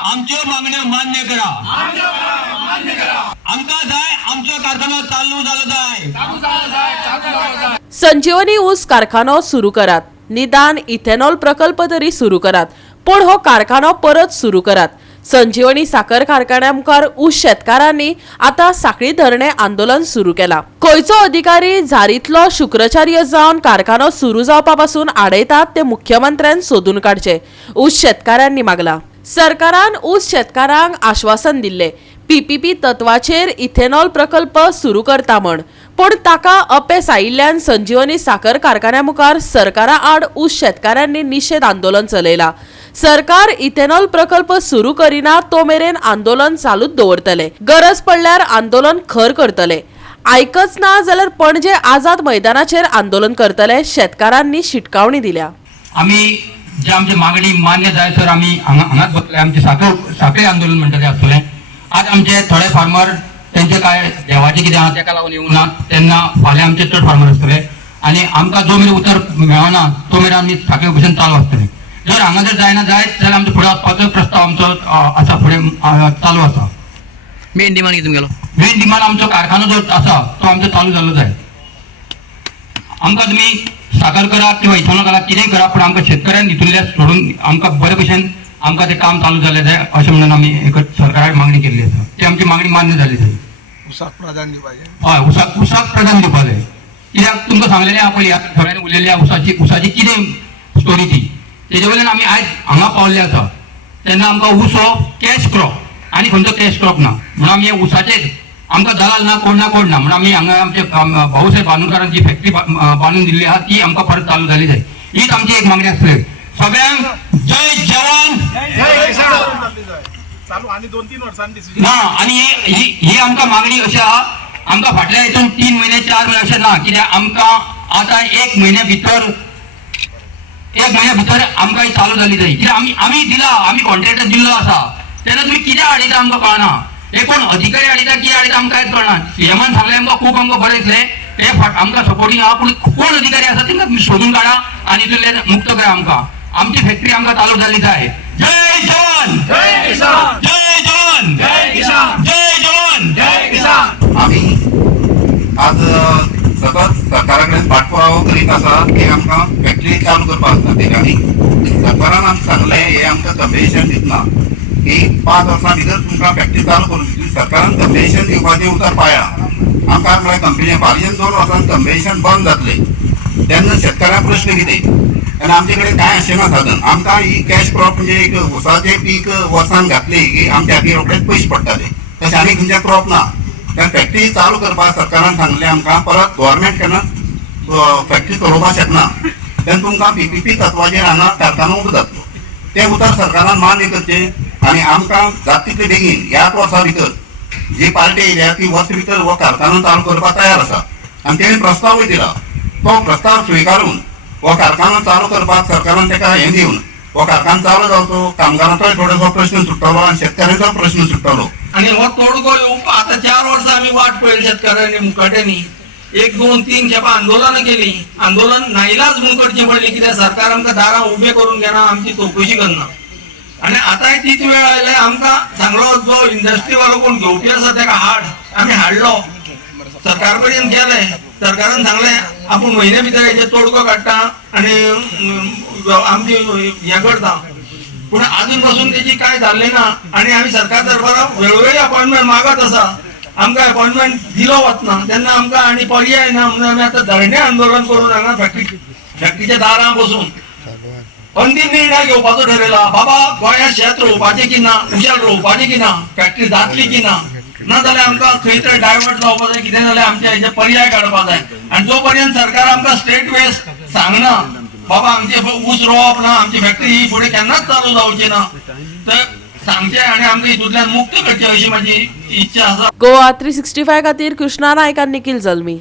आमच्यो मागण्यो मान्य करा आमका जाय आमचो कारखानो चालू जालो जाय संजीवनी ऊस कारखानो सुरू करात, निदान इथेनॉल प्रकल्प तरी सुरू करात, पण हो कारखानो परत सुरू करात। संजीवनी साखर कारखान्या मुखार ऊस शेतकारांनी आता साखळी धरणे आंदोलन सुरू केला। खंयचो अधिकारी झारीतलो शुक्राचार्य जावन कारखानो सुरू जावपापासून आडयतात ते मुख्यमंत्र्यान सोदून काडचे, ऊस शेतकाऱ्यांनी मागला। सरकारान ऊस शेतकारांक आश्वासन दिल्ले, पीपीपी तत्वाचेर इथेनॉल प्रकल्प सुरू करता म्हण, पण ताका अपेस आयिल्ल्यान संजीवनी साखर कारखान्या मुखार सरकारा आड ऊस शेतकाऱ्यांनी निषेध आंदोलन चलयला। सरकार इथेनॉल प्रकल्प सुरू करिना तो मेरेन आंदोलन चालूच दवरतले, गरज पडल्यार आंदोलन खर करतले, आयकच ना जाल्यार पणजे आझाद मैदानाचेर आंदोलन करतले, शेतकारांनी शिटकावणी दिल्या। आम्ही जे आमची मागणी मान्य जाय तर आम्ही हांगाच बसले, आमचे साखळी आंदोलन म्हणटा ते आसतलें। आज आमचे थोडे फार्मर त्यांचे काय देवाचे कितें आहा तेका लागून येवना, तेन्ना फाल्यां आमचे चड फार्मर आसतले आनी आमकां जो मेरेन उतर मेळना तो मेरेन आमी साखळी ऑपरेशन चालू आसतलें। जर हांगा जर जायना जायत जाल्यार आमचो फुडें वचपाचो प्रस्ताव आमचो आसा, फुडें चालू आसा। मेन डिमांड कितें तुमगेलो? मेन डिमांड आमचो कारखानो जो आसा तो आमचो चालू जालो जाय। आमकां तुमी साखर करा किंवा इथेनॉल करा कितेंय करा, पण आमकां शेतकऱ्यांक हितूंतल्या सोडून आमकां बरे भशेन आमकां तें काम चालू जालें जाय अशें म्हणून आमी एक सरकाराक मागणी केल्ली आसा। ती आमची मागणी मान्य जाली जाय। उसाक प्राधान्य पाहिजे। हय, उसाक प्राधान्य दिवपा जाय। कित्याक तुमकां सांगलेलें आहा पळय, सगळ्यांनी उलयल्या उसाची कितें स्टोरी ती, तेजे वयल्यान आमी आयज हांगा पावल्ले आसा। तेन्ना आमकां ऊस हो कॅश क्रॉप आनी खंयचो कॅश क्रॉप ना, म्हणून आमी हे उसाचेर आमकां दलाल ना कोण ना म्हणून आमी हांगा आमचे भाऊसाहेब बांदूकरांची फॅक्टरी बांदून दिल्ली आहा ती आमकां परत चालू जाली जाय, हीच आमची एक मागणी आसतली। सगळ्यांक जय जवान जय किसान चालू आणि 2-3 वर्सांनी डिसिजन ना, आणि ही आमकां मागणी अशी आहा, आमकां फाटल्या हितून 3 महिने 4 महिने अशें ना, कित्याक आमकां आतां 1 महिन्या भितर आमकां ही चालू जाली जाय। कित्याक आमी दिला, आमी कॉन्ट्रॅक्टर दिल्लो आसा, तेन्ना तुमी कित्याक आडयता आमकां कळना। हे कोण अधिकारी आडयता कित्याक आडयता आमकां कांयच कळना। सीएमान सांगलें आमकां खूब आमकां बरें दिसलें, हे आमकां सपोर्टींग आहा, पूण कोण अधिकारी आसा तांकां तुमी सोदून काडा आनी हितूंतल्यान मुक्त करा आमकां। आमची फॅक्टरी आमकां चालू जाली जाय। जय जवान जय किसान जय जवान जय किसान जय जवान जय किसान। आम्ही आज सतत सरकाराकडे पाठपुरावो करीत आसा की आमकां फॅक्टरी चालू करपाक खातीर, आनी सरकारान आमकां सांगलें, हे आमकां कंपेन्सेशन दितना की 5 वर्सां भितर तुमकां फॅक्टरी चालू करून दितली। सरकारान कंपेन्सेशन दिवपाचें उतर पाळ्ळां। आमकां म्हळ्यार कंपेन्सेशन फाल्यां 2 वर्सांनी कंपेन्सेशन बंद जातलें, तेन्ना शेतकाऱ्याक प्रश्न कितें? आनी आमचे कडेन कांय आशिना साधन। आमकां ही कॅश क्रॉप म्हणजे एक उसाचें पीक वर्सान घातली की आमच्या खातीर रोखडेच पयशे पडटाले, तशें आनी खंयचें क्रॉप ना। त्या फॅक्टरी चालू करपाक सरकारान सांगलें आमकां, परत गव्हर्मेंट केन्ना फॅक्टरी चलोवपाक शकना, तेन्ना तुमकां पीपीपी तत्वाचेर हांगा कारखानो उबो जातलो। तें उतर सरकारान मान्य करचें आनी आमकां जाता तितले बेगीन ह्याच वर्सा भितर जी पार्टी येयल्या ती वर्स भितर हो कारखानो चालू करपाक तयार आसा आनी तेणें प्रस्तावूय दिला। तो प्रस्ताव स्विकारून हो कारखानो चालू करपाक सरकारान तेका हें दिवन हो कारखानो चालू जावचो, कामगारांचोय थोडोसो प्रश्न सुट्टलो आनी शेतकऱ्यांचो प्रश्न सुट्टलो। आणि हो तोडगो येवपा आता 4 वर्सां आमी वाट पळयली शेतकऱ्यांनी मुखाट्यांनी 1, 2, 3 खेपा आंदोलनां केली, आंदोलन नाइलाज म्हणून करचें पडलें, कित्याक सरकार आमकां दारां उबें करून घेना, आमची चवकशी करना। आनी आतांय तीच वेळ आयल्या, आमकां सांगलो जो इंडस्ट्री वालो कोण घेवपी आसा तेका हाड, आमी हाडलो, सरकार कडेन गेले, सरकारान सांगलें आपूण म्हयने भितर हेजे तोडगो काडटा आनी आमची हें करता, पूण अजून पासून तेजी काय जाल्लें ना। आनी आमी सरकार दरबाराक वेळोवेळी अपॉइंटमेंट मागत आसा, आमकां अपॉइंटमेंट दिलो वचना, तेन्ना आमकां आनी पर्याय ना म्हणून आमी आतां धरणे आंदोलन करून हांगा फॅक्टरीच्या दारां बसून अंतीम निर्णय घेवपाचो ठरयला। बाबा गोंयांत शेत रोवपाचें की ना, उशेल रोवपाचें की ना, फॅक्टरी जातली की ना, नाजाल्यार आमकां खंय तरी डायवर्ट जावपाक जाय, कितें जाल्यार आमच्या हेजे पर्याय काडपाक जाय। आनी जो पर्यंत सरकार आमकां स्ट्रेट वेज सांगना बाबा आमचे ऊस रोवप ना, आमची फॅक्टरी ही फुडें केन्नाच चालू जावची ना, तर सांगचे आनी आमकां हितूंतल्यान मुक्त करचें अशी म्हाजी इच्छा आसा। गोवा 365 खातीर कृष्णा नायक आनी निखिल जल्मी।